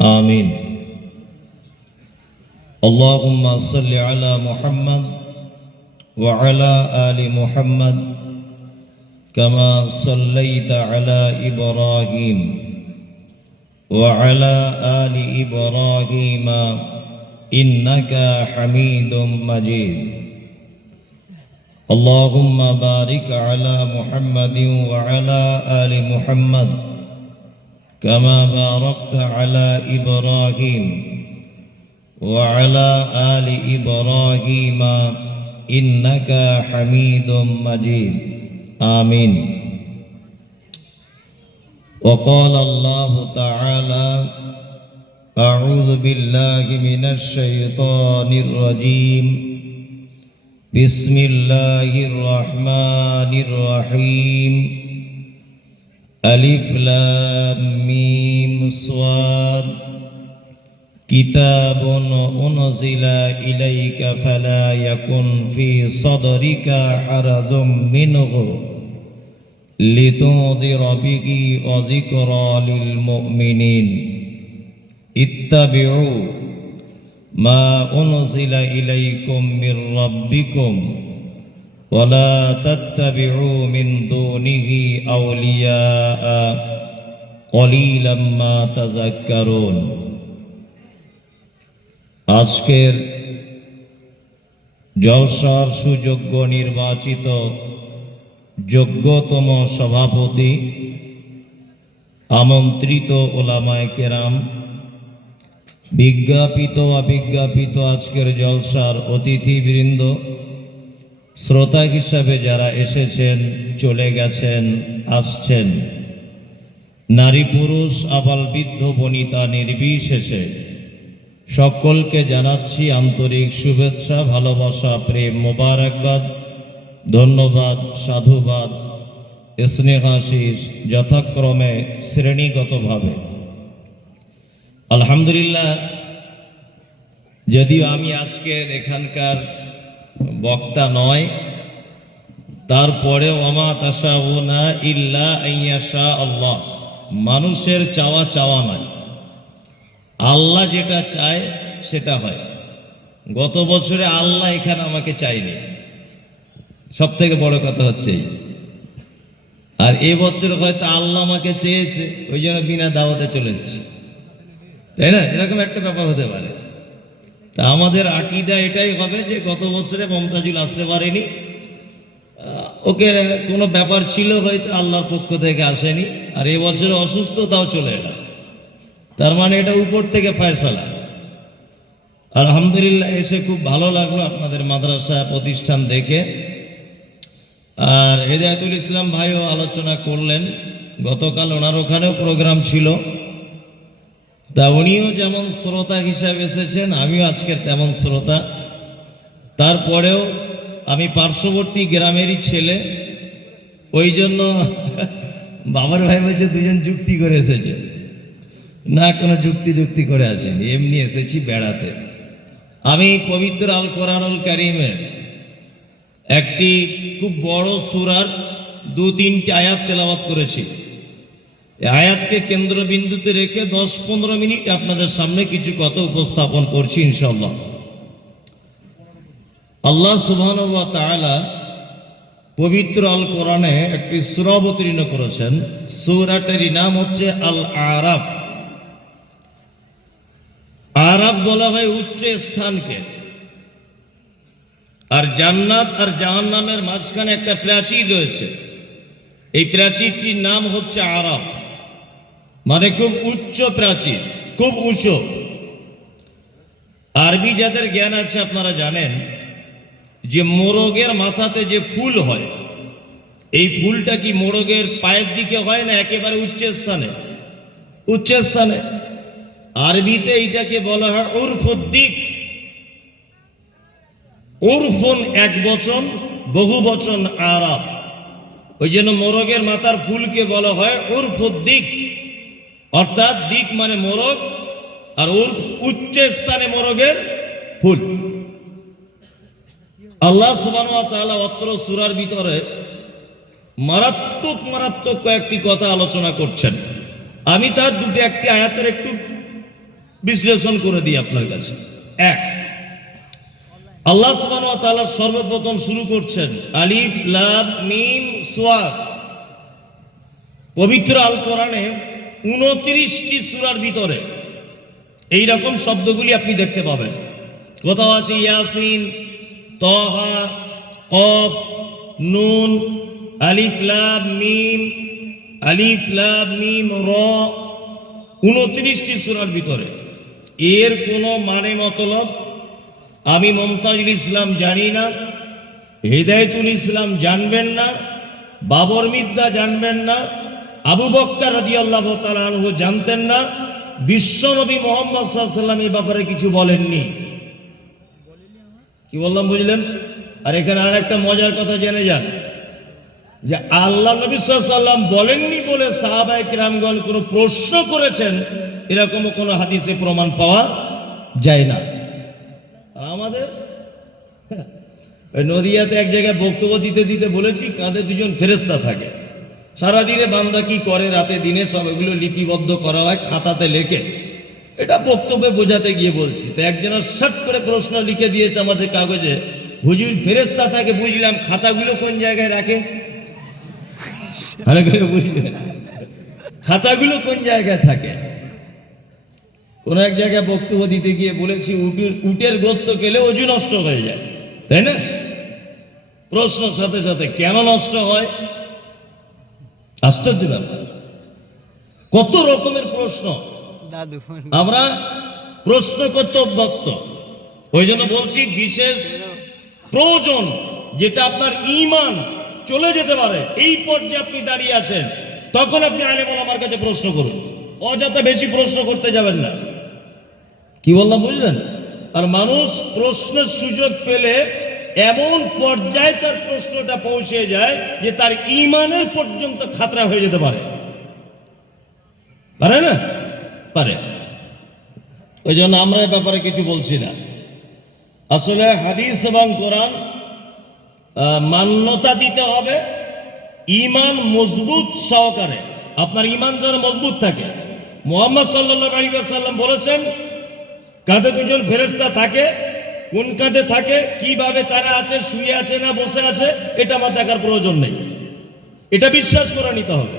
آمين. اللهم صل على محمد وعلى آل محمد كما صليت على إبراهيم وعلى آل إبراهيم إنك حميد مجيد. اللهم بارك على محمد وعلى آل محمد كما باركت على إبراهيم وعلى آل إبراهيم إنك حميد مجيد. آمين. وقال الله تعالى: أعوذ بالله من الشيطان الرجيم. بسم الله الرحمن الرحيم. ألف لام ميم صاد. كتاب أنزل إليك فلا يكن في صدرك حرج منه لتنذر به وذكرى للمؤمنين. اتبعوا ما أنزل إليكم من ربكم ولا تتبعوا من دونه أولياء قليلا ما تذكرون. আজকের জলসার সুযোগ্য নির্বাচিত যোগ্যতম সভাপতি, আমন্ত্রিত ওলামায়ে কেরাম, বিজ্ঞাপিত অবিজ্ঞাপিত আজকের জলসার অতিথিবৃন্দ, শ্রোতা হিসাবে যারা এসেছেন, চলে গেছেন, আসছেন, নারী পুরুষ আবাল বৃদ্ধ বনিতা নির্বিশেষে সকলকে জানাচ্ছি আন্তরিক শুভেচ্ছা, ভালোবাসা, প্রেম, মোবারকবাদ, ধন্যবাদ, সাধুবাদ, স্নেহাশিস যথাক্রমে শ্রেণীগতভাবে। আলহামদুলিল্লাহ, যদিও আমি আজকের এখানকার বক্তা নয়, তারপরেও ওমা তাশাউনা ইল্লা আইয়াশা আল্লাহ, মানুষের চাওয়া চাওয়া নয়, আল্লাহ যেটা চায় সেটা হয়। গত বছরে আল্লাহ এখানে আমাকে চাইনি, সব থেকে বড় কথা হচ্ছে এই। আর এবছর হয়তো আল্লাহ আমাকে চেয়েছে, ওই জন্য বিনা দাওয়াতে চলে এসেছি, তাই না? এরকম একটা ব্যাপার হতে পারে। তা আমাদের আকীদা এটাই হবে যে গত বছরে মমতাজুল আসতে পারেনি, ওকে কোনো ব্যাপার ছিল, হয়তো আল্লাহর পক্ষ থেকে আসেনি, আর এবছরে অসুস্থ, তাও চলে এলাম। তার মানে এটা উপর থেকে ফয়সালা। আলহামদুলিল্লাহ, এসে খুব ভালো লাগলো আপনাদের মাদ্রাসা প্রতিষ্ঠান দেখে। আর হেদায়েতুল ইসলাম ভাইও আলোচনা করলেন, গতকাল ওনার ওখানেও প্রোগ্রাম ছিল। তা উনিও যেমন শ্রোতা হিসাবে এসেছেন, আমিও আজকের তেমন শ্রোতা। তারপরেও আমি পার্শ্ববর্তী গ্রামেরই ছেলে, ওই জন্য বাবার ভাই বলছে দুজন যুক্তি করে এসেছে। না, কোনো যুক্তি করে আসেনি, এমনি এসেছি বেড়াতে। আমি পবিত্র আল কোরআনুল কারীমের একটি খুব বড় সূরার 2-3টি আয়াত তেলাওয়াত করেছি। এই আয়াতকে কেন্দ্রবিন্দুতে রেখে 10-15 মিনিট আপনাদের সামনে কিছু কথা উপস্থাপন করছি ইনশাআল্লাহ। আল্লাহ সুবহানাহু ওয়া তাআলা পবিত্র আল কোরআনে একটি সূরা অবতীর্ণ করেছেন। সূরাটার নাম হচ্ছে আল আরাফ। আরাফ বলা হয় উচ্চ স্থানকে। আর জান্নাত আর জাহান্নামের মাঝখানে একটা প্রাচীর রয়েছে, এই প্রাচীরটির নাম হচ্ছে আরাফ, মানে খুব উচ্চ প্রাচীর, খুব উঁচু। আরবি যাদের জ্ঞান আছে আপনারা জানেন যে মোরগের মাথাতে যে ফুল হয়, এই ফুলটা কি মোরগের পায়ের দিকে হয় না একেবারে উচ্চ স্থানে? উচ্চ স্থানে। আরবিতে এইটাকে বলা হয় উরফুদ্দিক। উরফুন এক বচন, বহু বচন আরাফ। ওই জন্য মোরগের মাথার ফুলকে বলা হয় উরফুদ্দিক, অর্থাৎ দিক মানে মোরগ, আর উর্ফ উচ্চ স্থানে মোরগের ফুল। আল্লাহ সুবহানাহু ওয়া তাআলা অত্র সূরার ভিতরে মারাত্মক কয়েকটি কথা আলোচনা করছেন। আমি তার একটি আয়াতের একটু বিশ্লেষণ করে দিই আপনার কাছে। এক, আল্লাহ সুবহানাহু ওয়া তাআলা সর্বপ্রথম শুরু করছেন আলিফ লাম মিম সাদ। পবিত্র আল কোরআনে 29টি সূরার ভিতরে এই রকম শব্দগুলি আপনি দেখতে পাবেন। কোথাও আছে ইয়াসিন, তাহা, কফ, নুন, আলিফ লাম মিম র, 29টি সূরার ভিতরে। এর কোনো মানে মতলব আমি মুমতাজুল ইসলাম জানি না, হেদায়েতুল ইসলাম জানবেন না, বাবর মির্জা জানবেন না, আবু বকর রাদিয়াল্লাহু তাআলা আনহু জানতেন না, বিশ্বনবী মুহাম্মদ সাল্লাল্লাহু আলাইহি ওয়াসাল্লাম এই ব্যাপারে কিছু বলেননি। কি বললাম বুঝলেন? আর এখানে আর একটা মজার কথা জেনে যান যে আল্লাহ নবী সাল্লাল্লাহু আলাইহি ওয়াসাল্লাম বলেননি বলে সাহাবায়ে কিরামগণ কোনো প্রশ্ন করেছেন এরকম কোনো হাদিসে প্রমাণ পাওয়া যায় না। আমাদের নদিয়াতে এক জায়গায় বক্তব্য দিতে দিতে বলেছি কাঁধে দুজন ফেরেশতা থাকে, সারাদিনে বান্দা কি করে রাতে দিনে সব এগুলো লিপিবদ্ধ করা হয় খাতাতে লেখে। এটা বক্তব্যে বোঝাতে গিয়ে বলছি, তো একজনের শট করে প্রশ্ন লিখে দিয়েছে আমাদের কাগজে, হুজুর ফেরেশতা থাকে বুঝলাম, খাতাগুলো কোন জায়গায় রাখে? বুঝলেন খাতাগুলো কোন জায়গায় থাকে? কোন এক জায়গায় বক্তব্য দিতে গিয়ে বলেছি উটের গোস্ত খেলে ওজন নষ্ট হয়ে যায়, তাই না? প্রশ্ন সাথে সাথে কেন নষ্ট হয়? আশ্চর্য ব্যাপার, কত রকমের প্রশ্ন। আমরা প্রশ্ন করতে অভ্যস্ত, ওই জন্য বলছি বিশেষ প্রয়োজন যেটা আপনার ঈমান চলে যেতে পারে এই পর্যায়ে আপনি দাঁড়িয়ে আছেন, তখন আপনি আলেম ওলামার কাছে প্রশ্ন করুন, অযথা বেশি প্রশ্ন করতে যাবেন না। কি বললাম বুঝলেন? আর মানুষ প্রশ্নের সুযোগ পেলে এমন পর্যায়ে তার প্রশ্নটা পৌঁছে যায় যে তার ঈমানের পর্যন্ত খাতরা হয়ে যেতে পারে, পারে না? পারে। ওই জন্য আমরা এ ব্যাপারে কিছু বলছি না। আসলে হাদিস এবং কোরআন মান্যতা দিতে হবে ঈমান মজবুত সহকারে। আপনার ঈমান যেন মজবুত থাকে। মুহাম্মদ সাল্লাল্লাহু আলাইহি ওয়াসাল্লাম বলেছেন কাঁধে দুজন ফেরেশতা থাকে, কোন কাঁধে থাকে, কিভাবে তারা আছে, শুয়ে আছে না বসে আছে, এটা আমার দেখার প্রয়োজন নেই, এটা বিশ্বাস করে নিতে হবে।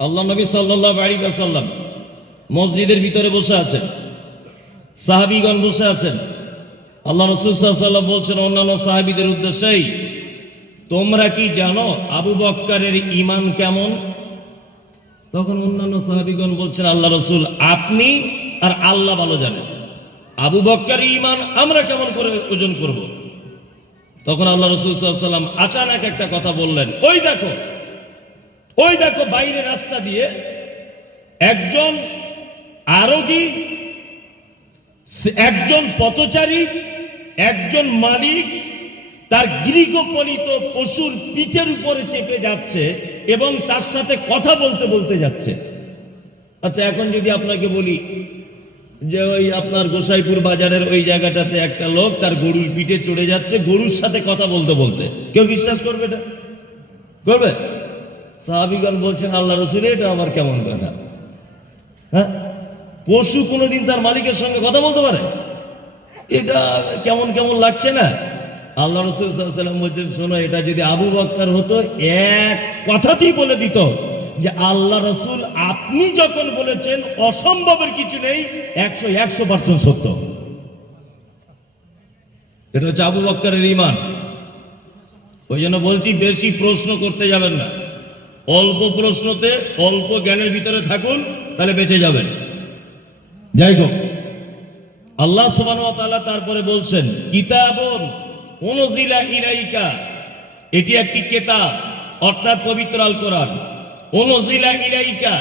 আল্লাহ নবী সাল্লাল্লাহু আলাইহি ওয়াসাল্লাম মসজিদের ভিতরে বসে আছেন, সাহাবীগণ বসে আছেন। আল্লাহ রাসূল সাল্লাল্লাহু আলাইহি ওয়াসাল্লাম বলছেন অন্যান্য সাহাবীদের উদ্দেশ্যেই, তোমরা কি জানো আবু বকরের ঈমান কেমন? তখন অন্যান্য সাহাবীগণ বলছেন আল্লাহ রাসূল আপনি আর আল্লাহ ভালো জানেন, আবু বকরের ঈমান আমরা কেমন করে ওজন করব? তখন আল্লাহ রাসূল সাল্লাল্লাহু আলাইহি ওয়াসাল্লাম আচানক একটা কথা বললেন, ওই দেখো বাইরে রাস্তা দিয়ে একজন আরোগী, একজন পথচারী, একজন মালিক তার গৃহপালিত পশুর পিঠের উপরে চেপে যাচ্ছে এবং তার সাথে কথা বলতে বলতে যাচ্ছে। আচ্ছা, এখন যদি আপনাকে বলি যে ওই আপনার গোসাইপুর বাজারের ওই জায়গাটাতে একটা লোক তার গরুর পিঠে চড়ে যাচ্ছে গরুর সাথে কথা বলতে বলতে, কেউ বিশ্বাস করবে? এটা করবে? সাহাবীগণ বলছেন আল্লাহ রাসূল এটা আমার কেমন কথা? হ্যাঁ, পশু কোনোদিন তার মালিকের সঙ্গে কথা বলতে পারে? এটা কেমন কেমন লাগছে না? আল্লাহ রাসূল সাল্লাল্লাহু আলাইহি ওয়াসাল্লাম বলছেন শোনো, এটা যদি আবু বকর হতো এক কথাতেই বলে দিত যে আল্লাহ রাসূল আপনি যখন বলেছেন অসম্ভবের কিছু নেই, 100% সত্য। এটা হচ্ছে আবু বকরের ঈমান। ওই জন্য বলছি বেশি প্রশ্ন করতে যাবেন না, অল্প প্রশ্নতে অল্প জ্ঞানের ভিতরে থাকুন, তাহলে বেঁচে যাবেন। যাই হোক, আল্লাহ সুবহানাহু ওয়া তাআলা তারপরে বলছেন কিতাবুন উনজিলা ইলাইকা, এটি একটি কিতাব অর্থাৎ পবিত্র আল কোরআন। উনজিলা ইলাইকা,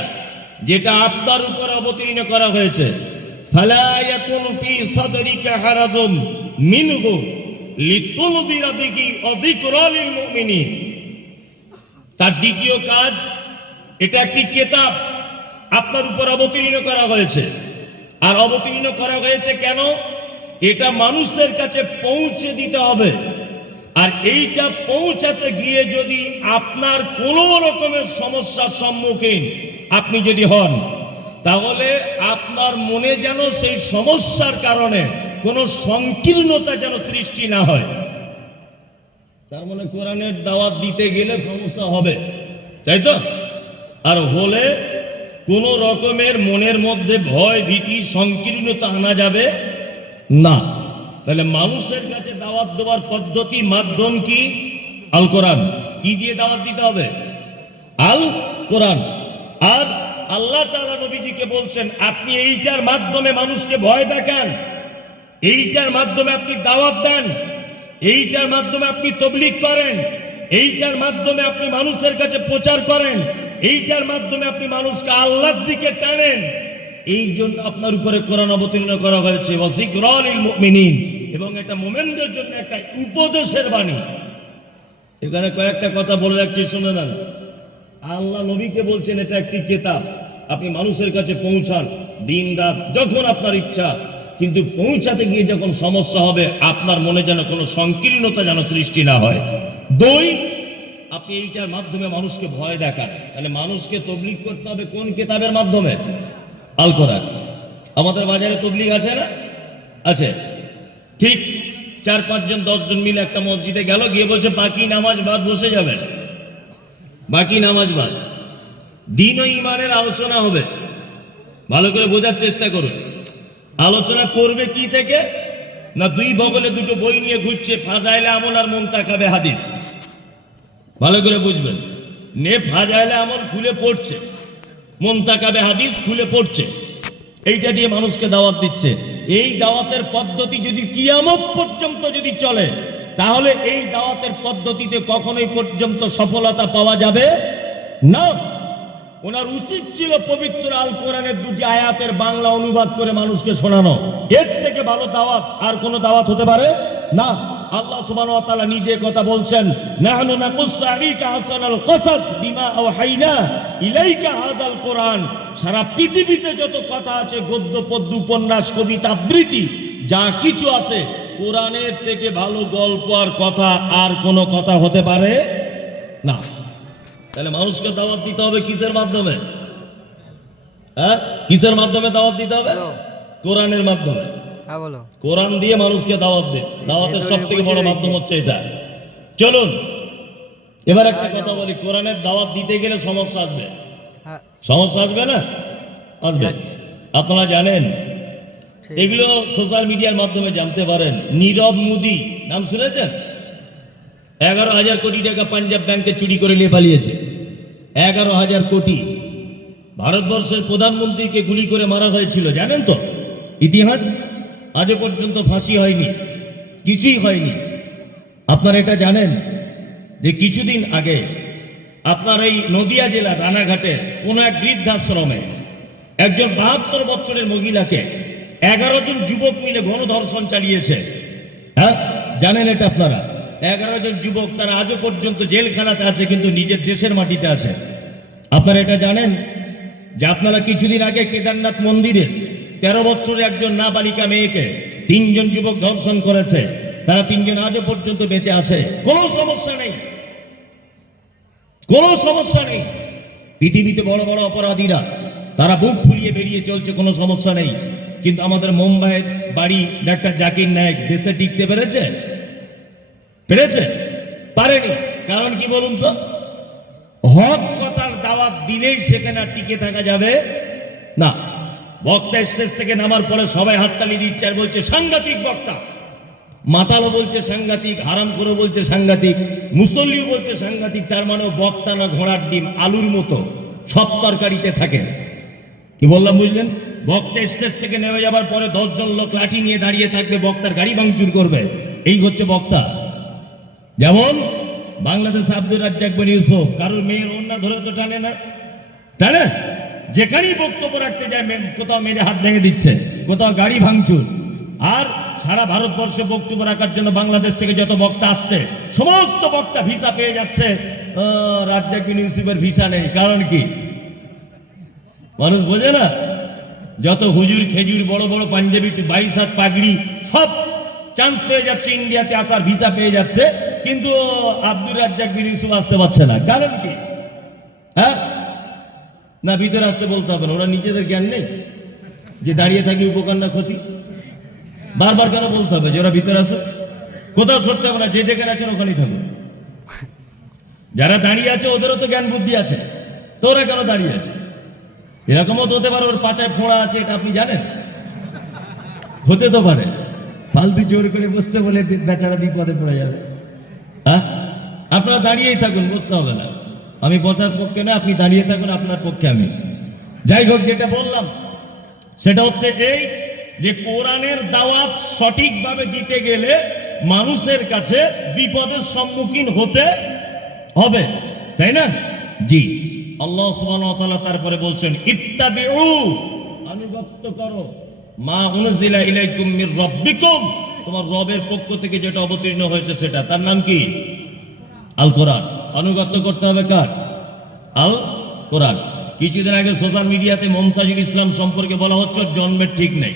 যেটা আপনার উপর অবতীর্ণ করা হয়েছে। ফালা ইয়াকুন ফি সাদরিকা হারাজুম মিনহু লিতুনদিরা বিহি ওয়া যিকরা লিল মুমিনিন। তার দ্বিতীয় কাজ, এটা একটি কিতাব আপনার উপর অবতীর্ণ করা হয়েছে। আর অবতীর্ণ করা হয়েছে কেন? এটা মানুষের কাছে পৌঁছে দিতে হবে। আর এইটা পৌঁছাতে গিয়ে যদি আপনার কোনো রকমের সমস্যার সম্মুখীন আপনি যদি হন, তাহলে আপনার মনে যেন সেই সমস্যার কারণে কোনো সংকীর্ণতা যেন সৃষ্টি না হয়। তার মানে কোরআনের দাওয়াত দিতে গেলে সমস্যা হবে, তাই তো? আর হলে কোন রকমের মনের মধ্যে ভয় ভীতি সংকীর্ণতা আনা যাবে না। তাহলে মানুষের কাছে দাওয়াত দেওয়ার পদ্ধতি মাধ্যম কি? আল কোরআন। কি দিয়ে দাওয়াত দিতে হবে? আল কোরআন। আর আল্লাহ তাআলা নবীজিকে বলছেন আপনি এইটার মাধ্যমে মানুষকে ভয় দেখান, এইটার মাধ্যমে আপনি দাওয়াত দেন, এইটার মাধ্যমে আপনি তাবলীগ করেন, এইটার মাধ্যমে আপনি মানুষের কাছে প্রচার করেন, এইটার মাধ্যমে আপনি মানুষকে আল্লাহর দিকে টানেন। এই জন্য আপনার উপরে কোরআন অবতীর্ণ করা হয়েছে ওয়া যিকরা লিল মুমিনিন, এবং এটা মুমিনদের জন্য একটা উপদেশের বাণী। এখানে কয়েকটা কথা বলে রাখছি, শুনে নেন। আল্লাহ নবীকে বলছেন এটা একটি কিতাব, আপনি মানুষের কাছে পৌঁছান দিন রাত যখন আপনার ইচ্ছা, কিন্তু পৌঁছাতে গিয়ে যখন সমস্যা হবে আপনার মনে যেন কোনো সংকীর্ণতা যেন সৃষ্টি না হয়। দুই, আপনি এইটার মাধ্যমে মানুষকে ভয় দেখান। তাহলে মানুষকে তাবলীগ করতে হবে কোন কিতাবের মাধ্যমে? আল কোরআন। আমাদের বাজারে তাবলীগ আছে না? আছে। ঠিক 4-5 জন 10 জন মিলে একটা মসজিদে গেল, গিয়ে বলছে বাকি নামাজ বাদ বসে যাবেন, বাকি নামাজ বাদ। দিন ও ইমানের আলোচনা হবে, ভালো করে বোঝার চেষ্টা করুন। আলোচনা করবে কি থেকে? না দুই বগলে দুটো বই নিয়ে ঘুরছে, ফাজাইলে আমল আর মুনতাকাবে হাদিস। ভালো করে বুঝবেন, নে ফাজাইলে আমল খুলে পড়ছে, মুনতাকাবে হাদিস খুলে পড়ছে, এইটা দিয়ে মানুষকে দাওয়াত দিচ্ছে। এই দাওয়াতের পদ্ধতি যদি কিয়ামত পর্যন্ত যদি চলে, তাহলে এই দাওয়াতের পদ্ধতিতে কখনোই পর্যন্ত সফলতা পাওয়া যাবে না। ওনার উচিত ছিল পবিত্র আল কোরআনের 2টি আয়াতের বাংলা অনুবাদ করে মানুষকে শোনানো। এর থেকে ভালো দাওয়াত আর কোন দাওয়াত হতে পারে না। আল্লাহ সুবহানাহু ওয়া তাআলা নিজে কথা বলছেন, নাহনু নাকুসসু আলাইকা আহসানাল কসাস বিমা আওহাইনা ইলাইকা হাযাল কোরআন। সারা পৃথিবীতে যত কথা আছে, গদ্য পদ্য উপন্যাস কবিতা আবৃত্তি যা কিছু আছে, কোরআনের থেকে ভালো গল্প আর কথা আর কোনো কথা হতে পারে না। তাহলে মানুষকে দাওয়াত দিতে হবে কিসের মাধ্যমে? হ্যাঁ, কিসের মাধ্যমে দাওয়াত দিতে হবে? কোরআনের মাধ্যমে। কোরআন দিয়ে মানুষকে দাওয়াত দিন। দাওয়াতের সব থেকে বড় মাধ্যম হচ্ছে এটা। চলুন এবার একটা কথা বলি, কোরআনের দাওয়াত দিতে গেলে সমস্যা আসবে। সমস্যা আসবে না? আসবে। আপনারা জানেন, এগুলো সোশ্যাল মিডিয়ার মাধ্যমে জানতে পারেন। নীরব মোদী নাম শুনেছেন? 11,000 কোটি টাকা পাঞ্জাব ব্যাংকে চুরি করে নিয়ে পালিয়েছে। 11,000 কোটি। ভারতবর্ষের প্রধানমন্ত্রীকে গুলি করে মারা হয়েছিল, জানেন তো? ইতিহাস আজও পর্যন্ত ফাঁসি হয়নি, কিছুই হয়নি। আপনারা এটা জানেন যে কিছুদিন আগে আপনার এই নদিয়া জেলার রানাঘাটে কোন এক বৃদ্ধাশ্রমে একজন 72 বছরের মহিলাকে 11 জন যুবক মিলে গণধর্ষণ চালিয়েছে। হ্যাঁ, জানেন এটা আপনারা? 11 জন যুবক, তারা আজও পর্যন্ত জেলখানাতে আছে, কিন্তু নিজের দেশের মাটিতে আছে। আপনারা এটা জানেন যে আপনারা কিছুদিন আগে কেদারনাথ মন্দিরে 13 বছরের একজন নাবালিকা মেয়েকে 3 জন যুবক ধর্ষণ করেছে। তারা 3 জন আজও পর্যন্ত বেঁচে আছে, কোনো সমস্যা নেই, কোনো সমস্যা নেই। পৃথিবীতে বড় বড় অপরাধীরা তারা বুক ফুলিয়ে বেরিয়ে চলছে, কোনো সমস্যা নেই। কিন্তু আমাদের মুম্বাইয়ের বাড়ি ডাক্তার জাকির নায়েক দেশে টিকতে পেরেছে? পেরেছে? পারেনি। কারণ কি বলুন তো? হক কথার দাওয়াত দিলেই সেখানে আর টিকে থাকা যাবে না। বক্তা স্টেজ থেকে নামার পরে সবাই হাততালি দিচ্ছে আর বলছে সাংঘাতিক বক্তা। মাতালো বলছে সাংঘাতিক, হারাম করে বলছে সাংঘাতিক, মুসল্লিও বলছে সাংঘাতিক। তার মানে বক্তা না ঘোড়ার ডিম, আলুর মতো সব তরকারিতে থাকে। কি বললাম বুঝলেন? বক্তা স্টেজ থেকে নেমে যাবার পরে 10 জন লোক লাঠি নিয়ে দাঁড়িয়ে থাকবে, বক্তার গাড়ি ভাঙচুর করবে। এই হচ্ছে বক্তা। যেমন বাংলাদেশে আব্দুর রাজ্জাক বিন ইউসুফ কারোর মেয়ের ওন্না ধরে তো টানে না, টানে? যেখানেই বক্তব্য রাখতে যায় কোথাও মেরে হাত ভেঙে দিচ্ছে, কোথাও গাড়ি ভাঙচুর। আর সারা ভারতবর্ষে বক্তব্য রাখার জন্য বাংলাদেশ থেকে যত বক্তা আসছে, সমস্ত বক্তা ভিসা পেয়ে যাচ্ছে। রাজ্জাক বিন ইউসুফের ভিসা নেই। কারণ কি? মানুষ বোঝে না। যত হুজুর খেজুর, বড় বড় পাঞ্জাবি, 22 হাত পাগড়ি, সব চান্স পেয়ে যাচ্ছে, ইন্ডিয়াতে আসার ভিসা পেয়ে যাচ্ছে, কিন্তু আব্দুর রাজ্জাক বিন ইউসুফ আসতে পারছে না। কারণ কি? হ্যাঁ, না ভিতরে আসতে বলতে হবে না, ওরা নিজেদের জ্ঞান নেই যে দাঁড়িয়ে থাকলে উপকার না ক্ষতি? বারবার কেন বলতে হবে যে ওরা ভিতরে আসো? কোথাও সরতে হবে না, যে যেখানে আছেন ওখানেই থাকুন। যারা দাঁড়িয়ে আছে ওদেরও তো জ্ঞান বুদ্ধি আছে, তো ওরা কেন দাঁড়িয়ে আছে? এরকমও তো হতে পারে ওর পাছায় ফোঁড়া আছে, এটা আপনি জানেন? হতে তো পারে, ফালতু জোর করে বসতে বলে বেচারা বিপদে পড়ে যাবে। হ্যাঁ, আপনারা দাঁড়িয়েই থাকুন, বসতে হবে না। আমি বসার পক্ষে না, আপনি দাঁড়িয়ে থাকুন, আপনার পক্ষে আমি। যাই হোক, যেটা বললাম সেটা হচ্ছে এই যে কোরআনের দাওয়াত সঠিকভাবে দিতে গেলে মানুষের কাছে বিপদের সম্মুখীন হতে হবে, তাই না? জি, আল্লাহ সুবহানাহু ওয়া তাআলা তারপরে বলছেন ইত্তাবিউ, আনুগত্য করো, মা উনজিলা ইলাইকুম মির রাব্বিকুম, তোমার রবের পক্ষ থেকে যেটা অবতীর্ণ হয়েছে সেটা, তার নাম কি? আল কোরআন। আনুগত্য করতে হবে কার? আল কোরআন। কিছুদিন আগে সোশ্যাল মিডিয়াতে মমতাজুল ইসলাম সম্পর্কে বলা হচ্ছে জন্মের ঠিক নেই।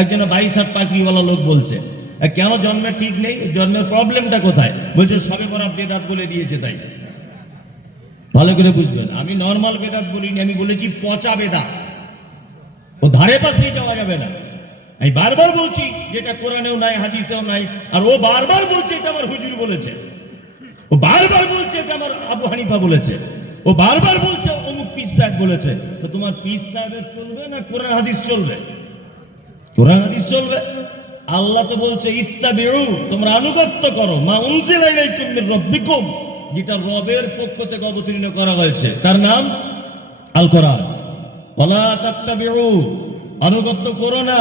একজন 22 হাত পাকড়িওয়ালা লোক বলছে কেন জন্মের ঠিক নেই, জন্মের প্রবলেমটা কোথায়? বলছে সবে বরাত বেদাত বলে দিয়েছে। তাই ভালো করে বুঝবেন, আমি নর্মাল বেদাত বলিনি, আমি বলেছি পচা বেদাত, ও ধারে পাশেই যাওয়া যাবে না। আমি বারবার বলছি যেটা কোরআনেও নাই, হাদিসেও নাই, আর ও বারবার বলছে এটা আমার হুজুর বলেছে, ও বারবার বলছে এটা আমার আবু হানিফা বলেছে, ও বারবার বলছে অমুক পীর সাহেব বলেছে। তো তোমার পীর সাহেবের চলবে না কোরআন হাদিস চলবে? কোরআন হাদিস চলবে। আল্লাহ তো বলছে ইত্তাবিউ, তোমরা আনুগত্য করো, মা উনজিলা ইলাইকুম মির রাব্বিকুম, যেটা রবের পক্ষ থেকে অবতীর্ণ করা হয়েছে, তার নাম আল কোরআন। ওয়ালা তাত্তাবিউ, আনুগত্য করো না,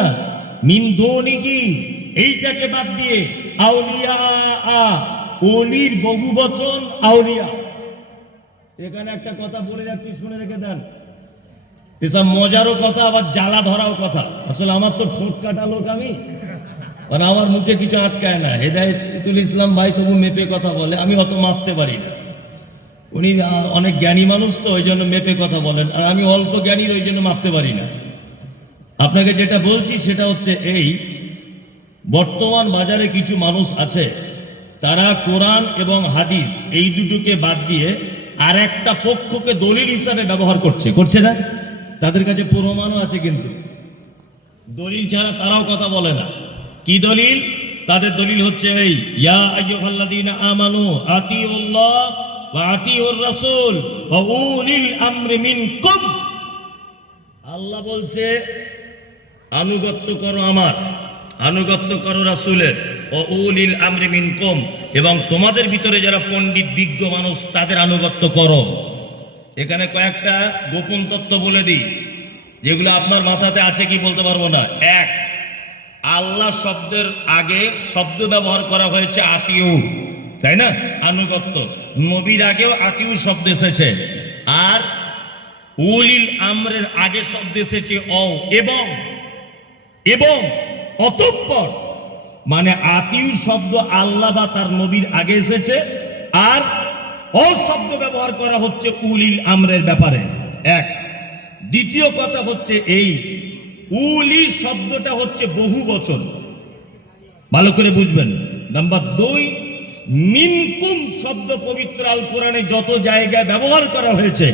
মিন দুনিহি, এইটাকে বাদ দিয়ে, আউলিয়া, ওলির বহু বচন আউলিয়া। এখানে একটা কথা বলে যাচ্ছি, শুনে রেখে দেন, এসব মজারও কথা আবার জ্বালা ধরাও কথা। আসলে আমার তো ঠোঁট কাটা লোক, আমি মানে আমার মুখে কিছু আটকায় না। হেদায়েতুল ইসলাম ভাই তবু মেপে কথা বলে, আমি অত মাপতে পারি না। উনি অনেক জ্ঞানী মানুষ তো, ওই জন্য মেপে কথা বলেন, আর আমি অল্প জ্ঞানীর, ওই জন্য মাপতে পারি না। আপনাকে যেটা বলছি সেটা হচ্ছে এই, বর্তমান বাজারে কিছু মানুষ আছে, তারা কোরআন এবং হাদিস এই দুটোকে বাদ দিয়ে আর একটা পক্ষকে দলিল হিসাবে ব্যবহার করছে না? তাদের কাছে প্রমাণও আছে, কিন্তু দলিল ছাড়া তারাও কথা বলে না। কি দলিল? তাদের দলিল হচ্ছে এই, ইয়া আইয়ুহাল্লাযীনা আমানু আতিউল্লাহ ওয়া আতিউর রাসূল ওয়া উলিল আমরি মিনকুম। আল্লাহ বলছে আনুগত্য করো আমার, আনুগত্য করো রাসূলের, ও উলিল আমরি মিনকুম, এবং তোমাদের ভিতরে যারা পণ্ডিত বিজ্ঞ মানুষ তাদের আনুগত্য করো। এখানে কয়েকটা গোপন তত্ত্ব বলে দিই, যেগুলো আপনার মাথাতে আছে কি বলতে পারবো না। এক, আল্লাহ শব্দের আগে শব্দ ব্যবহার করা হয়েছে আতিউ, তাই না? আনুগত্য। নবীর আগেও আতিউ শব্দ এসেছে, আর উলিল আমরের আগে শব্দ এসেছে অ, এবং অতঃপর, মানে আতিউ শব্দ আল্লাহ বা তার নবীর আগে এসেছে, আর অ শব্দ ব্যবহার করা হচ্ছে উলিল আমরের ব্যাপারে। এক। দ্বিতীয় কথা হচ্ছে এই, উলি শব্দটা হচ্ছে বহু বচন, ভালো করে বুঝবেন। নাম্বার দুই, মিনকুম শব্দ পবিত্র আল কোরআনে যত জায়গায় ব্যবহার করা হয়েছে,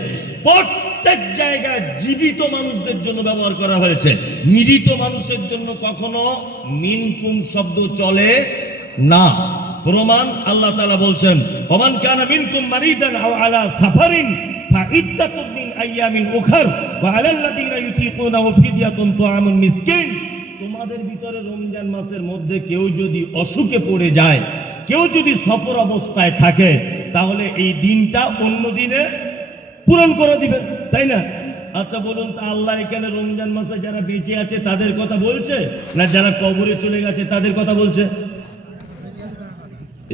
প্রত্যেক জায়গায় জীবিত মানুষদের জন্য ব্যবহার করা হয়েছে, মৃত মানুষের জন্য কখনো মিনকুম শব্দ চলে না। প্রমাণ, আল্লাহ তাআলা বলছেন ওমান কানা মিনকুম মারিদান আও আলা সাফারিন ফাইদ্দাতুম মিন আইয়ামিন উখর ওয়া আলাল্লাযীনা ইউতিকুনাহু ফিদিয়াতুন তুআমুন মিসকিন। তোমাদের ভিতরে রমজান মাসের মধ্যে কেউ যদি অসুখে পড়ে যায়, কেউ যদি সফর অবস্থায় থাকে, তাহলে এই দিনটা অন্য দিনে পূরণ করে দিবেন, তাই না? আচ্ছা বলুন তো, আল্লাহ এখানে রমজান মাসে যারা বেঁচে আছে তাদের কথা বলছে, না যারা কবরে চলে গেছে তাদের কথা বলছে?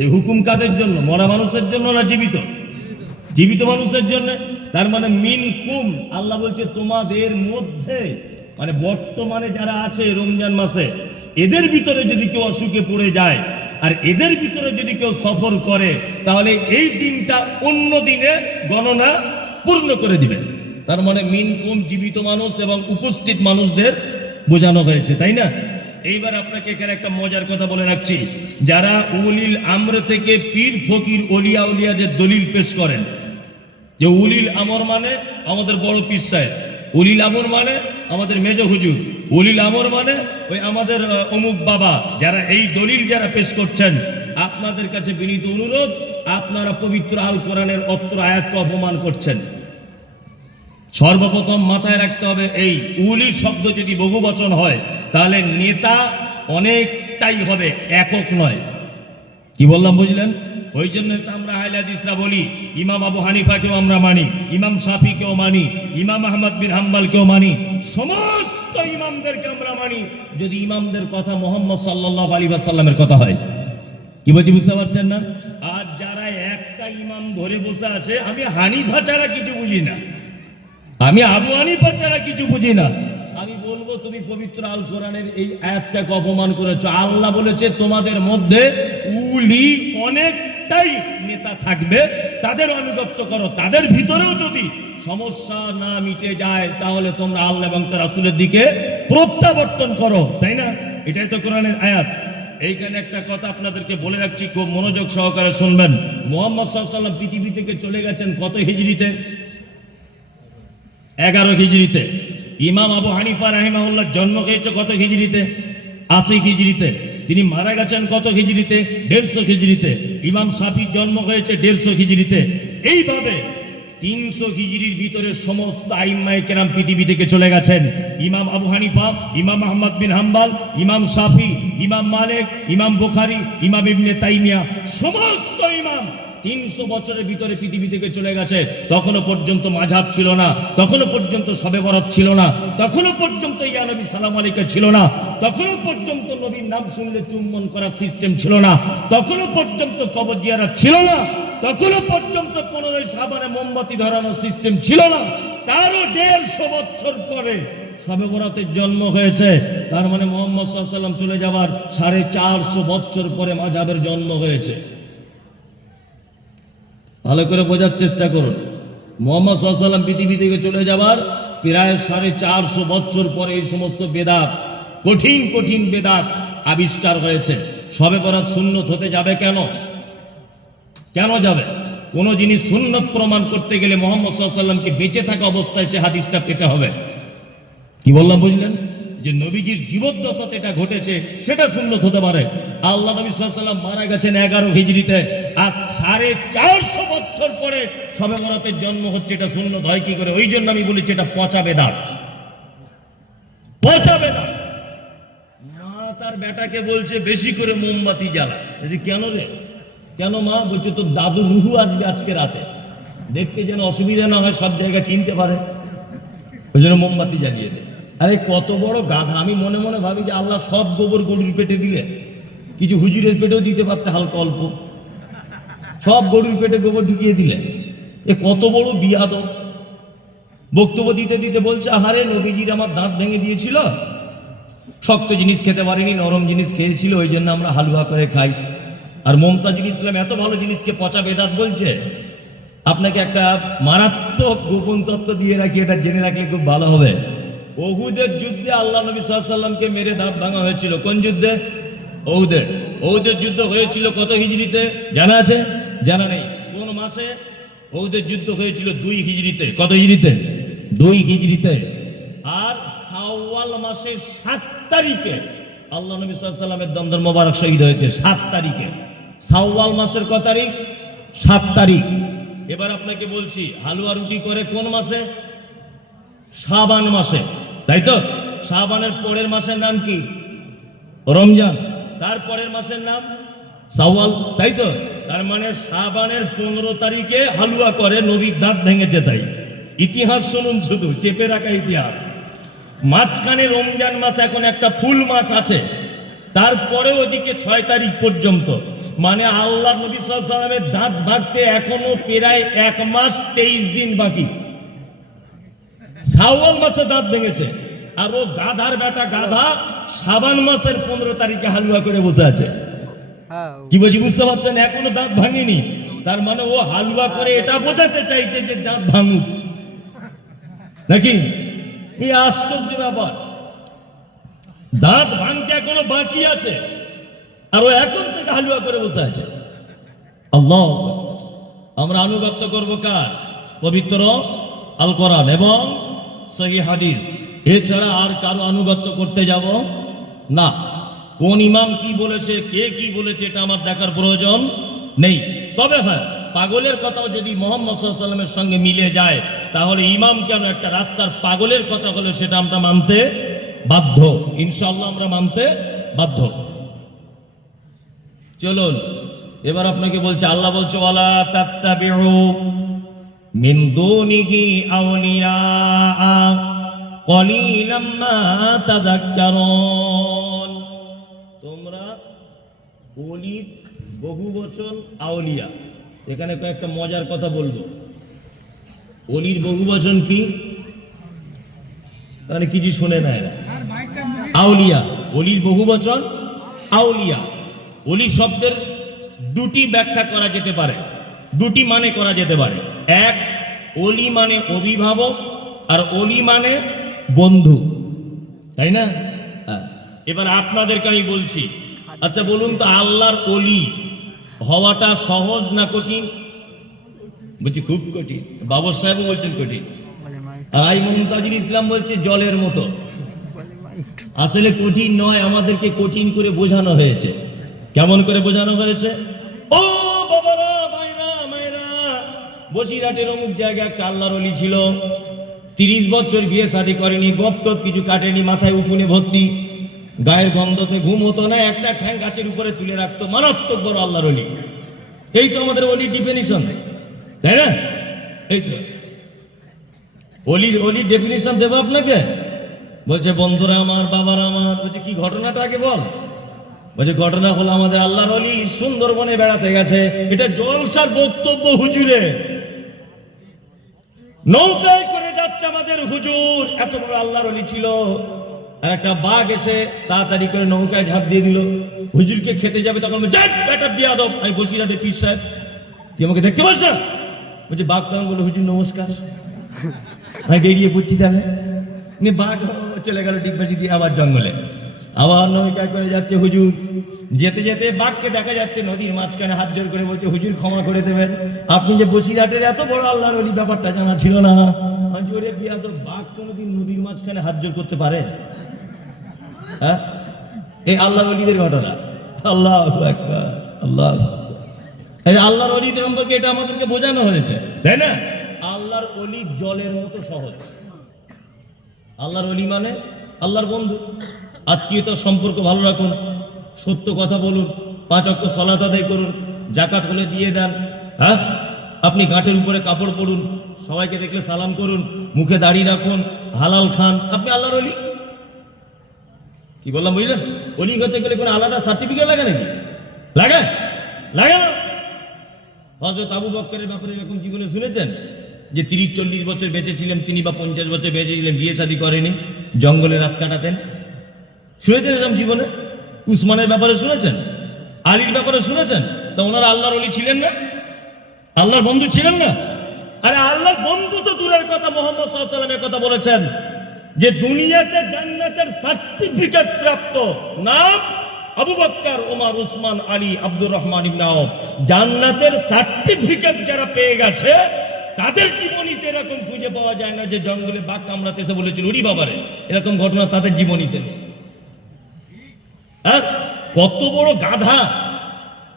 এই হুকুম কাদের জন্য? মরা মানুষের জন্য না জীবিত? জীবিত মানুষের জন্য। তার মানে মিনকুম, আল্লাহ বলছে তোমাদের মধ্যে, মানে বর্তমানে যারা আছে রমজান মাসে, এদের ভিতরে যদি কেউ অসুখে পড়ে যায় আর এদের ভিতরে যদি কেউ সফর করে, তাহলে এই দিনটা অন্য দিনে গণনা পূর্ণ করে দিবে। তার মানে মিনকুম জীবিত মানুষ এবং উপস্থিত মানুষদের বোঝানো হয়েছে, তাই না? এইবার আপনাকে এখানে একটা মজার কথা বলে রাখছি, যারা উলিল আমর থেকে পীর ফকির ওলিয়া উলিয়াদের দলিল পেশ করেন, যে উলিল আমর মানে আমাদের বড় পীর সাহেব, উলিল আমর মানে আমাদের মেজ হুজুর, উলিল আমর মানে ওই আমাদের অমুক বাবা। যারা এই দলিল যারা পেশ করছেন, আপনাদের কাছে বিনীত অনুরোধ, আপনারা পবিত্র আল কোরআনের অত্র আয়াতকে অপমান করছেন। সর্বপ্রথম মাথায় রাখতে হবে, এই উলি শব্দ যদি বহুবচন হয় তাহলে নেতা অনেকটাই হবে, একক নয়। কি বললাম বুঝলেন? ওই জন্য আমরা আহলে হাদিসরা বলি ইমাম আবু হানিফাকেও আমরা মানি, ইমাম শাফিকেও মানি, ইমাম আহমদ বিন হাম্বলকেও মানি, সমস্ত ইমামদেরকে আমরা মানি যদি ইমামদের কথা মুহাম্মদ সাল্লাল্লাহু আলাইহি ওয়াসাল্লামের কথা হয়। কি বলছি বুঝতে পারছেন না? আর যারা একটা ইমাম ধরে বসে আছে, আমি হানিফা ছাড়া কিছু বুঝি না, আমি আবু হানিফা ছাড়া কিছু বুঝি না, আমি বলবো তুমি পবিত্র আল কোরআনের এই আয়াতটাকে অপমান করেছো। আল্লাহ বলেছে তোমাদের মধ্যে উলি অনেকটাই নেতা থাকবে, তাদের আনুগত্য করো। তাদের ভিতরেও যদি সমস্যা না মিটে যায় তাহলে তোমরা আল্লাহ এবং তার রাসূলের দিকে প্রত্যাবর্তন করো, তাই না? এটাই তো কোরআনের আয়াত। এইখানে একটা কথা আপনাদেরকে বলে রাখছি, খুব মনোযোগ সহকারে শুনবেন। মুহাম্মদ সাল্লাল্লাহু আলাইহি ওয়াসাল্লাম পৃথিবী থেকে চলে গেছেন কত হিজরিতে? 11 হিজরিতে। ইমাম আবু হানিফা রাহিমাহুল্লাহ জন্ম হয়েছে কত হিজরিতে? 80 হিজরিতে। তিনি মারা গেছেন কত হিজরিতে? 150 হিজরিতে। ইমাম শাফির জন্ম হয়েছে 150 হিজরিতে। এইভাবে 300 হিজরির ভিতরে সমস্ত আইম্মায়ে কেরাম পৃথিবী থেকে চলে গেছেন। ইমাম আবু হানিফা, ইমাম আহমদ বিন হাম্বল, ইমাম শাফি, ইমাম মালিক, ইমাম বুখারী, ইমাম ইবনে তাইমিয়া, সমস্ত ইমাম 300 বছরের ভিতরে পৃথিবী থেকে চলে গেছে। তখনো পর্যন্ত মাযহাব ছিল না, তখনো পর্যন্ত শবে বরাত ছিল না, তখনো পর্যন্ত ইয়া নবী সালাম আলাইকা ছিল না, তখনো পর্যন্ত নবীর নাম শুনলে চুম্বন করার সিস্টেম ছিল না, তখনো পর্যন্ত কবর জিয়ারত ছিল না, তখনো পর্যন্ত 15 শাবানে মোমবাতি ধরানোর সিস্টেম ছিল না। তারও 150 বছর পরে শবে বরাতের জন্ম হয়েছে। তার মানে মুহাম্মদ সাল্লাল্লাহু আলাইহি ওয়াসাল্লাম চলে যাবার 450 বছর পরে মাযহাবের জন্ম হয়েছে। ভালো করে বোঝার চেষ্টা করুন। মুহাম্মদ সাল্লাল্লাহু আলাইহি ওয়াসাল্লাম পৃথিবী থেকে চলে যাবার প্রায় 450 বছর পরে এই সমস্ত বেদাত, কঠিন কঠিন বেদাত আবিষ্কার হয়েছে। শবে বরাত সুন্নত হতে যাবে কেন? কেন যাবে? কোন জিনিস সুন্নত প্রমাণ করতে গেলে মুহাম্মদ সাল্লাল্লাহু আলাইহি ওয়াসাল্লামকে বেঁচে থাকা অবস্থায় সে হাদিসটা পেতে হবে। কি বললাম বুঝলেন? যে নবীজির জীবদ্দশাতে এটা ঘটেছে সেটা সুন্নত হতে পারে। আল্লাহ নবী সাল্লাল্লাহু আলাইহি ওয়াসাল্লাম মারা গেছেন 11 হিজরিতে, আর 450 বছর পরে শবে বরাতের জন্ম হচ্ছে, এটা সুন্নত হয় কি করে? ওই জন্য আমি বলেছি এটা পচা বেদাত, পচা বেদাত। মা তার বেটাকে বলছে বেশি করে মোমবাতি জ্বালা। বলছে কেন রে? কেন মা? বলছে তোর দাদু রুহু আসবে আজকে রাতে, দেখতে যেন অসুবিধা না হয়, সব জায়গা চিনতে পারে, ওই জন্য মোমবাতি জ্বালিয়ে দে। আরে কত বড় গাধা! আমি মনে মনে ভাবি যে আল্লাহ সব গোবর গরুর পেটে দিলে, কিছু হুজুরের পেটেও দিতে পারতে হালকা অল্প, সব গরুর পেটে গোবর ঢুকিয়ে দিলে। এ কত বড় বিয়াদব! বক্তব্য দিতে দিতে বলছে আহারে নবীজির আমার দাঁত ভেঙে দিয়েছিল, শক্ত জিনিস খেতে পারিনি, নরম জিনিস খেয়েছিল, ওই জন্য আমরা হালুয়া করে খাই। আর মুমতাজুল ইসলাম এত ভালো জিনিসকে পচা বেদাত বলছে। আপনাকে একটা মারাত্মক গোপন তত্ত্ব দিয়ে রাখি, এটা জেনে রাখলে খুব ভালো হবে। উহুদের যুদ্ধে আল্লাহ নবী সাল্লাল্লাহু আলাইহি ওয়াসাল্লামকে মেরে দাঁত ভাঙা হয়েছিল। কোন যুদ্ধে? উহুদের। উহুদের যুদ্ধ হয়েছিল কত হিজরিতে? জানা আছে? জানা নেই? কোন মাসে? উহুদের যুদ্ধ হয়েছিল 2 হিজরিতে। কত হিজরিতে? 2 হিজরিতে। আর শাওয়াল মাসের 7 তারিখে আল্লাহ নবী সাল্লাল্লাহু আলাইহি ওয়াসাল্লামের দমদম মোবারক শহীদ হয়েছে। 7 তারিখে। শাওয়াল মাসের কত তারিখ? 7 তারিখ। এবার আপনাকে বলছি, হালুয়া রুটি করে কোন মাসে? শাবান মাসে, তাই তো? শাবানের পরের মাসের নাম কি? রমজান। তার পরের মাসের নাম শাওয়াল, তাই তো? তার মানে শাবানের 15 তারিখে হালুয়া করে, নবীর দাঁত ভেঙেছে। তাই ইতিহাস শুনুন, শুধু চেপে রাখা ইতিহাস। মাঝখানে রমজান মাস, এখন একটা ফুল মাস আছে, তারপরে ওদিকে 6 তারিখ পর্যন্ত, মানে আল্লাহ নবী সাল্লাল্লাহু আলাইহি ওয়াসাল্লামের দাঁত ভাঙতে এখনো প্রায় 1 মাস 23 দিন বাকি। শাওয়াল মাসে দাঁত ভেঙেছে, আর ও গাধার বেটা গাধা শাবান মাসের 15 তারিখে হালুয়া করে বসে আছে। কি বলছি বুঝতে পারছেন? এখনো দাঁত ভাঙেনি। তার মানে ও হালুয়া করে এটা বোঝাতে চাইছে যে দাঁত ভাঙুক, নাকি? এই আশ্চর্য ব্যাপার। দাঁত ভাঙতে এখনো বাকি আছে, আর ও এখন থেকে হালুয়া করে বসে আছে। আল্লাহ! আমরা আনুগত্য করবো কার? পবিত্র আল কোরআন এবং সহি হাদিস, এছাড়া আর কারো আনুগত্য করতে যাব না। কোন ইমাম কি বলেছে, কে কি বলেছে, এটা আমার দেখার প্রয়োজন নেই। তবে হ্যাঁ, পাগলের কথাও যদি মোহাম্মদ সাল্লাল্লাহু আলাইহি ওয়াসাল্লামের সঙ্গে মিলে যায়, তাহলে ইমাম কেন একটা রাস্তার পাগলের কথা হলে সেটা আমরা মানতে বাধ্য, ইনশাআল্লাহ আমরা মানতে বাধ্য। চলুন এবার আপনাকে বলছে, আল্লাহ বলছে ওয়ালা তাত্তাবিউ মিন দুনিহি আউলিয়া কলিলাম মা তাযাক্কারুন। তোমরা ওলি বহুবচন আউলিয়া, এখানে কয়েকটা মজার কথা বলবো। ওলির বহুবচন কি? তাহলে কিছু শুনে না এরা। আউলিয়া, ওলির বহুবচন আউলিয়া। ওলি শব্দের দুটি ব্যাখ্যা করা যেতে পারে, দুটি মানে করা যেতে পারে। এক, ওলি মানে অভিভাবক, আর ওলি মানে বন্ধু, তাই না? এবার আপনাদেরকে আমি বলছি, আচ্ছা বলুন তো, আল্লাহর ওলি হওয়াটা সহজ না কঠিন? বলছি খুব কঠিন। বাবর সাহেব বলছেন কঠিন। আই মুমতাজুল ইসলাম বলছে জলের মতো। আসলে কঠিন নয়, আমাদেরকে কঠিন করে বোঝানো হয়েছে। কেমন করে বোঝানো হয়েছে? ও বাবারা, ভাইরা, মায়েরা, বসিরহাটের অমুক জায়গায় একটা আল্লাহর ওলি ছিল, 30 বছর বিয়ে শাদী করেনি, গপ টপ কিছু কাটেনি, মাথায় উকুনে ভর্তি, গায়ের গন্ধতে ঘুম হতো না, একটা ঠ্যাং গাছের উপরে তুলে রাখতো, মারাত্মক বড় আল্লাহর ওলি। এই তো আমাদের ওলির ডিফিনিশন, তাই না? এই তো ওলির ডেফিনিশন দেবো আপনাকে। বলছে বন্ধুরা আমার, বাবারা আমার, বলছে কি ঘটনাটা আগে বল। বলছে ঘটনা হলো আমাদের আল্লাহর ওলি সুন্দরবনে বেড়াতে গেছে, এটা জলসার বক্তব্য হুজুরে। নৌকায় করে যাচ্ছে আমাদের হুজুর, এত বড় আল্লাহর ওলি ছিল, আর একটা বাঘ এসে তাড়াতাড়ি করে নৌকায় ঝাঁপ দিয়ে দিল। হুজুরকে খেতে যাবে, তখন বেটা বিয়াদব, আমি বসিরহাটে পীর সাহেব, তুই আমাকে দেখতে পাচ্ছ না? বলছে বাঘ তখন বলে হুজুর নমস্কার, আমি বেরিয়ে পড়ছি। তাহলে বাঘ চলে গেল ডিগবাজি দিয়ে আবার জঙ্গলে, আবার নৌকা করে যাচ্ছে হুজুর। যেতে যেতে বাঘকে দেখা যাচ্ছে নদীর মাঝখানে, হাত জোর করে বলছে হুজুর ক্ষমা করে দেবেন, আপনি যে বসিরহাটের এত বড় আল্লাহর ওলি, ব্যাপারটা জানা ছিল না। জোরে বিয়াদব, বাঘ কোনোদিন নদীর মাঝখানে হাত জোর করতে পারে? হ্যাঁ, এই আল্লাহর ওলিদের ঘটনা। আল্লাহু আকবার, আল্লাহ। আল্লাহর ওলিদের সম্পর্কে এটা আমাদেরকে বোঝানো হয়েছে, তাই না? আল্লাহর ওলি জলের মতো সহজ। আল্লাহর ওলি মানে আল্লাহর বন্ধু। আত্মীয়তার সম্পর্ক ভালো রাখুন, সত্য কথা বলুন, 5 ওয়াক্ত সালাত আদায় করুন, জাকাত হলে দিয়ে দেন। হ্যাঁ, আপনি গাঁটের উপরে কাপড় পরুন, সবাইকে দেখলে সালাম করুন, মুখে দাড়ি রাখুন, হালাল খান, আপনি আল্লাহর ওলি। কি বললাম বুঝলেন? ওলি হতে গেলে কোনো আলাদা সার্টিফিকেট লাগে নাকি? লাগে? লাগে না। হযরত আবু বকরের ব্যাপারে এরকম জীবনে শুনেছেন যে 30-40 বছর বেঁচে ছিলেন তিনি, বা 50 বছর বেঁচে ছিলেন, বিয়ে শাদী করেনি, জঙ্গলে রাত কাটাতেন? শুনেছেন এরকম জীবনে? উসমানের ব্যাপারে শুনেছেন? আলীর ব্যাপারে শুনেছেন? তা ওনারা আল্লাহর ওলি ছিলেন না? আল্লাহর বন্ধু ছিলেন না? আরে আল্লাহর বন্ধু তো দূরের কথা, মুহাম্মদ সাল্লাল্লাহু আলাইহি ওয়াসাল্লাম কথা বলেছেন যে দুনিয়াতে জান্নাতের সার্টিফিকেট প্রাপ্ত নাম আবু বকর, ওমর, উসমান, আলী, আব্দুর রহমান ইবনে আওফ। জান্নাতের সার্টিফিকেট যারা পেয়ে গেছে তাদের জীবনীতে এরকম খুঁজে পাওয়া যায় না যে জঙ্গলে বাঘ কামড়াতে এসে বলেছিল ওরে বাবারে, এরকম ঘটনা তাদের জীবনীতে নেই। হ্যাঁ, কত বড় গাধা!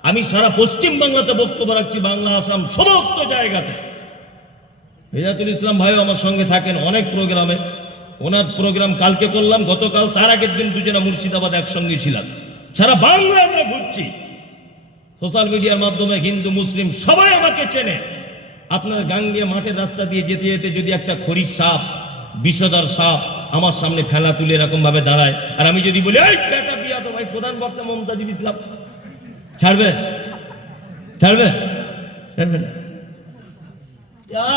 আমি সারা পশ্চিম বাংলাতে বক্তব্য রাখছি, বাংলা, আসাম, সমস্ত জায়গাতে। হেদায়েতুল ইসলাম ভাইও আমার সঙ্গে থাকেন অনেক প্রোগ্রামে। ওনার প্রোগ্রাম কালকে করলাম, গতকাল, তার আগের দিন দুজনা মুর্শিদাবাদ একসঙ্গে ছিলাম। সারা বাংলা আমরা ঘুরছি, সোশ্যাল মিডিয়ার মাধ্যমে হিন্দু মুসলিম সবাই আমাকে চেনে। আপনার গাঙ্গিয়া মাঠের রাস্তা দিয়ে যেতে যেতে যদি একটা খড়ির সাপ, বিষধর সাপ আমার সামনে ফেলা তুলে এরকম ভাবে দাঁড়ায়, আর আমি যদি বলি এই বেটা বিয়াদব, ভাই প্রধান বক্তা মুমতাজুল ইসলাম, ছাড়বে? ছাড়বে? ছাড়বে না।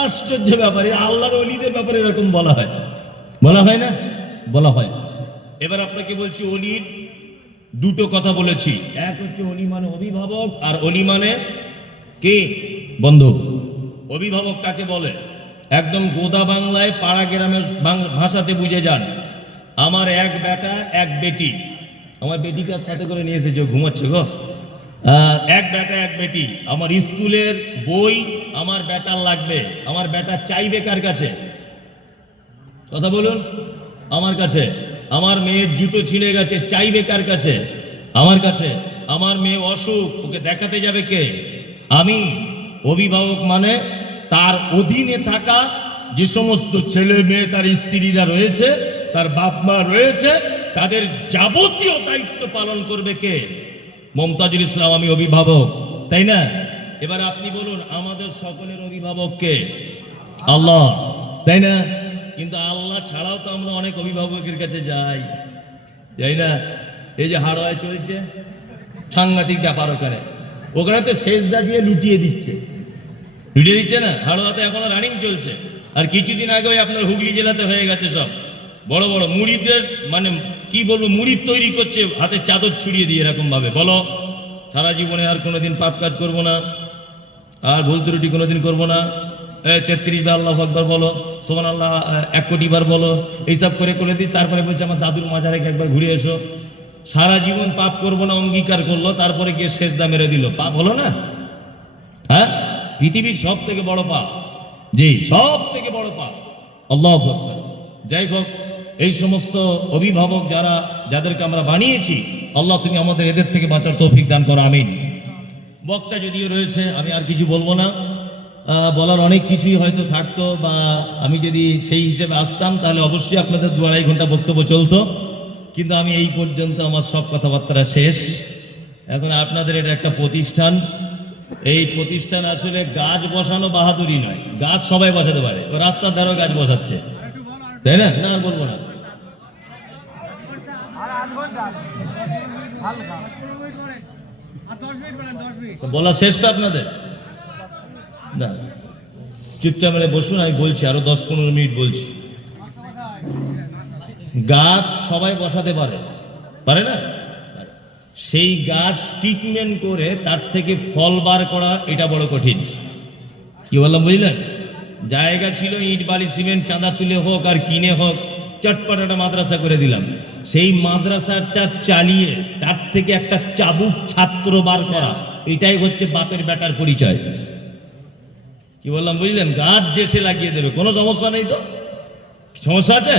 আশ্চর্য ব্যাপারে, আল্লাহর ওলিদের ব্যাপারে এরকম বলা হয়, বলা হয় না? বলা হয়। এবার আপনাকে বলছি, ওলির দুটো কথা বলেছি। এক হচ্ছে ওলি মানে অভিভাবক, আর ওলি মানে কে? বন্ধু। অভিভাবক কাকে বলে? একদম গোদা বাংলায়, পাড়া গ্রামের ভাষাতে বুঝে যান। আমার এক বেটা, এক বেটি। আমার বেটিকে সাথে করে নিয়ে এসেছে, ঘুমাচ্ছে গো। এক বেটা এক বেটি, আমার স্কুলের বই আমার বেটার লাগবে, আমার বেটা চাইবে কার কাছে? কথা বলুন। আমার কাছে। আমার মেয়ের জুতো ছিঁড়ে গেছে, চাইবে কার কাছে? আমার কাছে। আমার মেয়ে অসুখ, ওকে দেখাতে যাবে কে? আমি। অভিভাবক মানে তার অধীনে থাকা যে সমস্ত ছেলে মেয়ে, তার স্ত্রীরা রয়েছে, তার বাপ মা রয়েছে, তাদের যাবতীয় দায়িত্ব পালন করবে কে? মমতাজুল ইসলাম। আমি অভিভাবক, তাই না? এবার আপনি বলুন, আমাদের সকলের অভিভাবক কে? আল্লাহ, তাই না? কিন্তু আল্লাহ ছাড়াও তো আমরা অনেক অভিভাবকের কাছে যাই, তাই না? এই যে হাড়োয়ায় চলছে সাংঘাতিক ব্যাপার, ওখানে ওখানে তো সেজদা দিয়ে লুটিয়ে দিচ্ছে না? হাড়োয়াতে এখনো রানিং চলছে। আর কিছুদিন আগে ওই আপনার হুগলি জেলাতে হয়ে গেছে সব বড় বড় মুড়িদের, মানে কি বলবো, মুড়ি তৈরি করছে হাতে চাদর ছড়িয়ে দিয়ে এরকম ভাবে। বলো, সারা জীবনে আর কোনোদিন পাপ কাজ করবো না, আর ভুল ত্রুটি কোনোদিন করবো না, 33 বার আল্লাহু আকবার বলো, সুবহানাল্লাহ 1 কোটি বার বলো, এইসব করে দিই। তারপরে বলছে আমার দাদুর মাজারে একবার ঘুরে এসো। সারা জীবন পাপ করবো না অঙ্গীকার করলো, তারপরে গিয়ে সেজদা মেরে দিল। পাপ হলো না? হ্যাঁ, পৃথিবীর সব থেকে বড় পাপ। জি, সব থেকে বড় পাপ। আল্লাহু আকবার। যাই হোক, এই সমস্ত অভিভাবক যারা, যাদেরকে আমরা বানিয়েছি, আল্লাহ তুমি আমাদের এদের থেকে বাঁচার তৌফিক দান করো, আমিন। বক্তা যদিও রয়েছে, আমি আর কিছু বলবো না। বলার অনেক কিছুই হয়তো থাকতো, বা আমি যদি সেই হিসেবে আসতাম তাহলে অবশ্যই আপনাদের 2-2.5 ঘন্টা বক্তব্য চলতো। কিন্তু আমি এই পর্যন্ত, আমার সব কথাবার্তা শেষ। এখন আপনাদের এটা একটা প্রতিষ্ঠান। এই প্রতিষ্ঠান আসলে গাছ বসানো বাহাদুরি নয়, গাছ সবাই বসাতে পারে। ও রাস্তার ধারেও গাছ বসাচ্ছে, তাই না? না, আর বলবো না। বলা শেষ তো আপনাদের? না, চুপচাপ মেরে বসুন, আমি বলছি, আরো 10-15 মিনিট বলছি। গাছ সবাই বসাতে পারে, পারে না? সেই গাছ ট্রিটমেন্ট করে তার থেকে ফল বার করা, এটা বড় কঠিন। কি বললাম বুঝলেন? জায়গা ছিল, ইট বালি সিমেন্ট চাঁদা তুলে হোক আর কিনে হোক, চটপট একটা মাদ্রাসা করে দিলাম। সেই মাদ্রাসাটা চালিয়ে তার থেকে একটা চাবুক ছাত্র বার করা, এটাই হচ্ছে বাপের বেটার পরিচয়। কি বললাম বুঝলেন? গাছ যে সে লাগিয়ে দেবে, কোনো সমস্যা নেই তো? সমস্যা আছে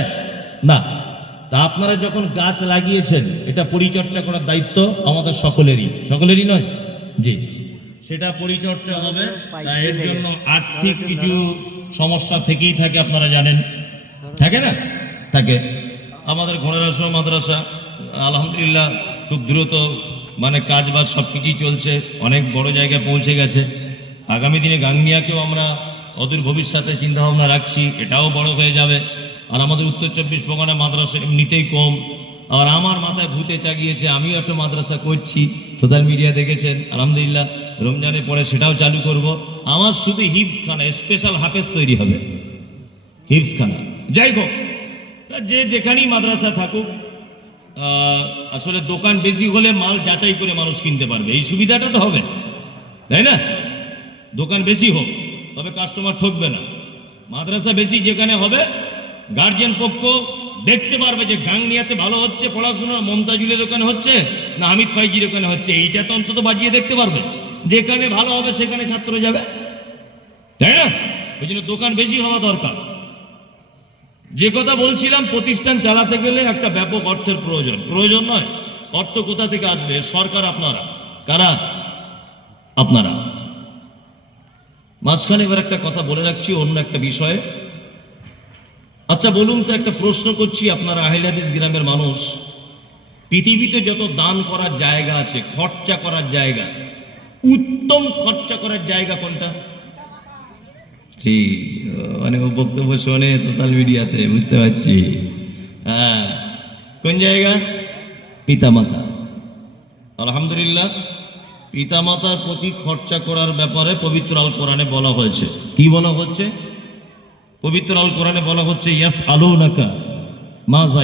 না? তা আপনারা যখন গাছ লাগিয়েছেন, এটা পরিচর্যা করার দায়িত্ব আমাদের সকলেরই নয়? জি, সেটা পরিচর্যা হবে। তা এর জন্য আর্থিক কিছু সমস্যা থেকেই থাকে, আপনারা জানেন, থাকে না? থাকে। আমাদের ঘোড়ারাসহ মাদ্রাসা আলহামদুলিল্লাহ খুব দ্রুত, মানে কাজ বাজ সব কিছুই চলছে, অনেক বড় জায়গায় পৌঁছে গেছে। আগামী দিনে গাংনিয়াকেও আমরা অদূর ভবিষ্যতে চিন্তাভাবনা রাখছি, এটাও বড় হয়ে যাবে। আর আমাদের উত্তর 24 পরগনা মাদ্রাসা এমনিতেই কম। আর আমার মাথায় ভূতে চাগিয়েছে, আমিও একটা মাদ্রাসা করছি, সোশ্যাল মিডিয়া দেখেছেন, আলহামদুলিল্লাহ রমজানের পরে সেটাও চালু করব। আমার শুধু হিফজখানা, স্পেশাল হাফেজ তৈরি হবে, হিফজখানা। যাই হোক, যে যেখানেই মাদ্রাসা থাকুক, আসলে দোকান বেশি হলে মাল যাচাই করে মানুষ কিনতে পারবে, এই সুবিধাটা তো হবে, তাই না? দোকান বেশি হোক, তবে কাস্টমার ঠকবে না। মাদ্রাসা বেশি যেখানে হবে, গার্জিয়ান পক্ষ দেখতে পারবে যে গাংনিয়াতে ভালো হচ্ছে পড়াশোনা, মমতাজুলের ওখানে হচ্ছে না হামিদ ফাইজির ওখানে হচ্ছে, এইটা তো অন্তত বাজিয়ে দেখতে পারবে। যেখানে ভালো হবে সেখানে ছাত্র যাবে, তাই না? ওই জন্য দোকান বেশি হওয়া দরকার। যে কথা বলছিলাম, প্রতিষ্ঠান চালাতে গেলে একটা ব্যাপক অর্থের প্রয়োজন নয়? অর্থ কোথা থেকে আসবে? সরকার, আপনারা। কারা? আপনারা। মাঝখানে এবার একটা কথা বলে রাখছি, অন্য একটা বিষয়ে। আচ্ছা বলুন তো, একটা প্রশ্ন করছি, আপনারা আহলে হাদিস গ্রামের মানুষ, পৃথিবীতে যত দান করার জায়গা আছে, খরচা করার জায়গা, উত্তম খরচা করার জায়গা কোনটা? ঠিক, মানে ও বক্তব্য শোনে সোশ্যাল মিডিয়াতে, বুঝতে পারছি। হ্যাঁ, কোন জায়গা? পিতামাতা। আলহামদুলিল্লাহ, পিতামাতার প্রতি খরচা করার ব্যাপারে পবিত্র আল কোরআনে বলা হয়েছে। কি বলা হচ্ছে? পবিত্র আল কোরআনে বলা হচ্ছে, ইয়াসআলুনাকা মাযা